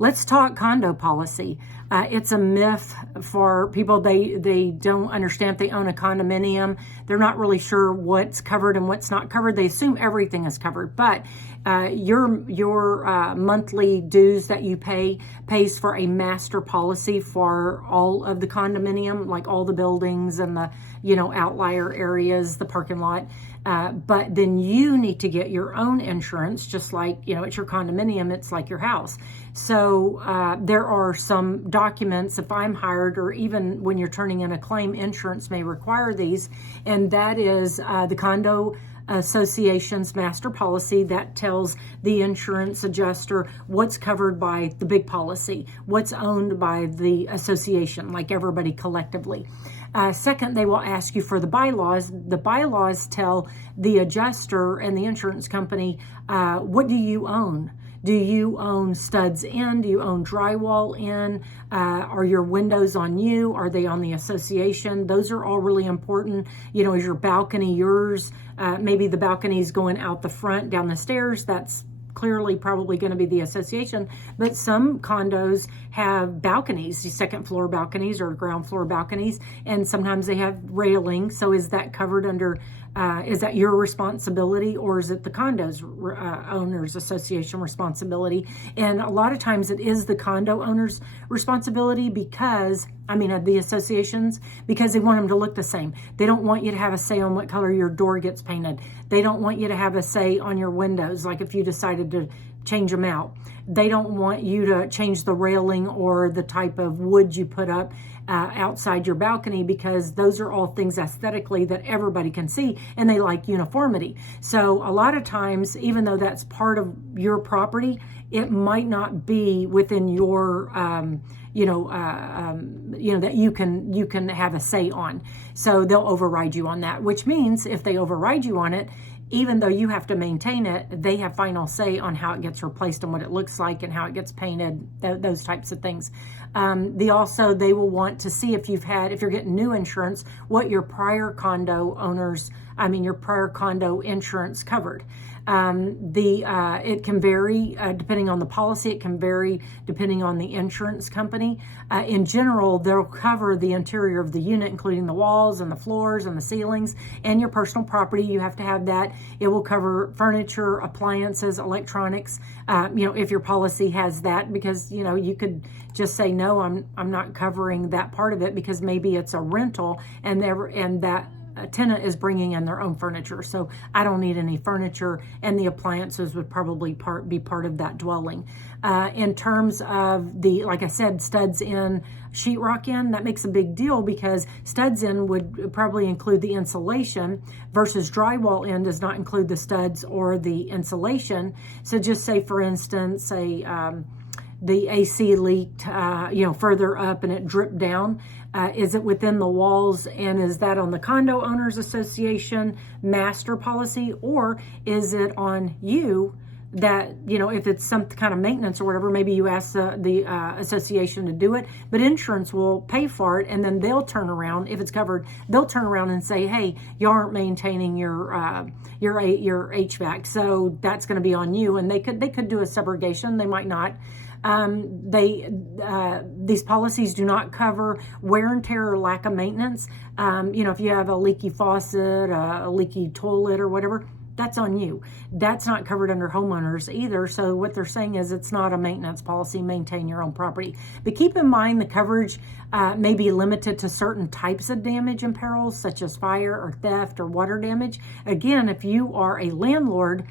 Let's talk condo policy. It's a myth for people. They don't understand if they own a condominium. They're not really sure what's covered and what's not covered. They assume everything is covered, but your monthly dues that you pays for a master policy for all of the condominium, like all the buildings and the outlier areas, the parking lot. But then you need to get your own insurance, just like, it's your condominium, it's like your house. So there are some documents, if I'm hired, or even when you're turning in a claim, insurance may require these, and that is the Condo Association's master policy that tells the insurance adjuster what's covered by the big policy, what's owned by the association, like everybody collectively. Second, they will ask you for the bylaws. The bylaws tell the adjuster and the insurance company, what do you own? Do you own studs in? Do you own drywall in? Are your windows on you? Are they on the association? Those are all really important. Is your balcony yours? Maybe the balcony's going out the front, down the stairs. That's clearly probably going to be the association, but some condos have balconies, second floor balconies or ground floor balconies, and sometimes they have railing. So is that covered under, is that your responsibility, or is it the condo's owners association responsibility? And a lot of times it is the condo owner's responsibility because, the associations, because they want them to look the same. They don't want you to have a say on what color your door gets painted. They don't want you to have a say on your windows, like if you decided to change them out. They don't want you to change the railing or the type of wood you put up outside your balcony, because those are all things aesthetically that everybody can see, and they like uniformity. So a lot of times, even though that's part of your property, it might not be within your that you can have a say on. So they'll override you on that, which means if they override you on it, even though you have to maintain it, they have final say on how it gets replaced and what it looks like and how it gets painted, those types of things. They will want to see if you're getting new insurance, what your prior condo insurance covered. It can vary depending on the policy. It can vary depending on the insurance company. In general, they'll cover the interior of the unit, including the walls and the floors and the ceilings, and your personal property. You have to have that. It will cover furniture, appliances, electronics, if your policy has that, because, you could just say, no, I'm not covering that part of it, because maybe it's a rental and that a tenant is bringing in their own furniture, so I don't need any furniture, and the appliances would probably be part of that dwelling. In terms of like I said, studs in, sheetrock in, that makes a big deal, because studs in would probably include the insulation, versus drywall in does not include the studs or the insulation. So just say, for instance, the AC leaked, further up and it dripped down. Is it within the walls, and is that on the Condo Owners Association master policy, or is it on you that, if it's some kind of maintenance or whatever, maybe you ask the association to do it, but insurance will pay for it, and then they'll turn around, if it's covered, they'll turn around and say, hey, you aren't maintaining your HVAC, so that's going to be on you. And they could do a subrogation, they might not. These policies do not cover wear and tear or lack of maintenance. If you have a leaky faucet, a leaky toilet or whatever, that's on you. That's not covered under homeowners either. So what they're saying is it's not a maintenance policy, maintain your own property. But keep in mind the coverage may be limited to certain types of damage and perils, such as fire or theft or water damage. Again, if you are a landlord,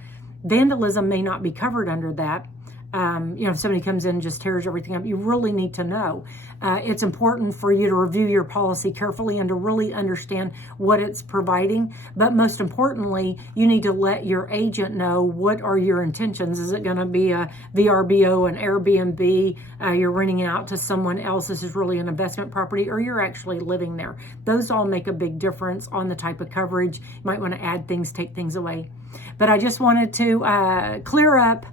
vandalism may not be covered under that. If somebody comes in and just tears everything up, you really need to know. It's important for you to review your policy carefully and to really understand what it's providing. But most importantly, you need to let your agent know what are your intentions. Is it going to be a VRBO, an Airbnb? You're renting it out to someone else. This is really an investment property, or you're actually living there. Those all make a big difference on the type of coverage. You might want to add things, take things away. But I just wanted to clear up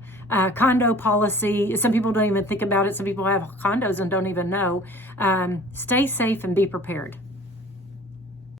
condo policy. Some people don't even think about it. Some people have condos and don't even know. Stay safe and be prepared.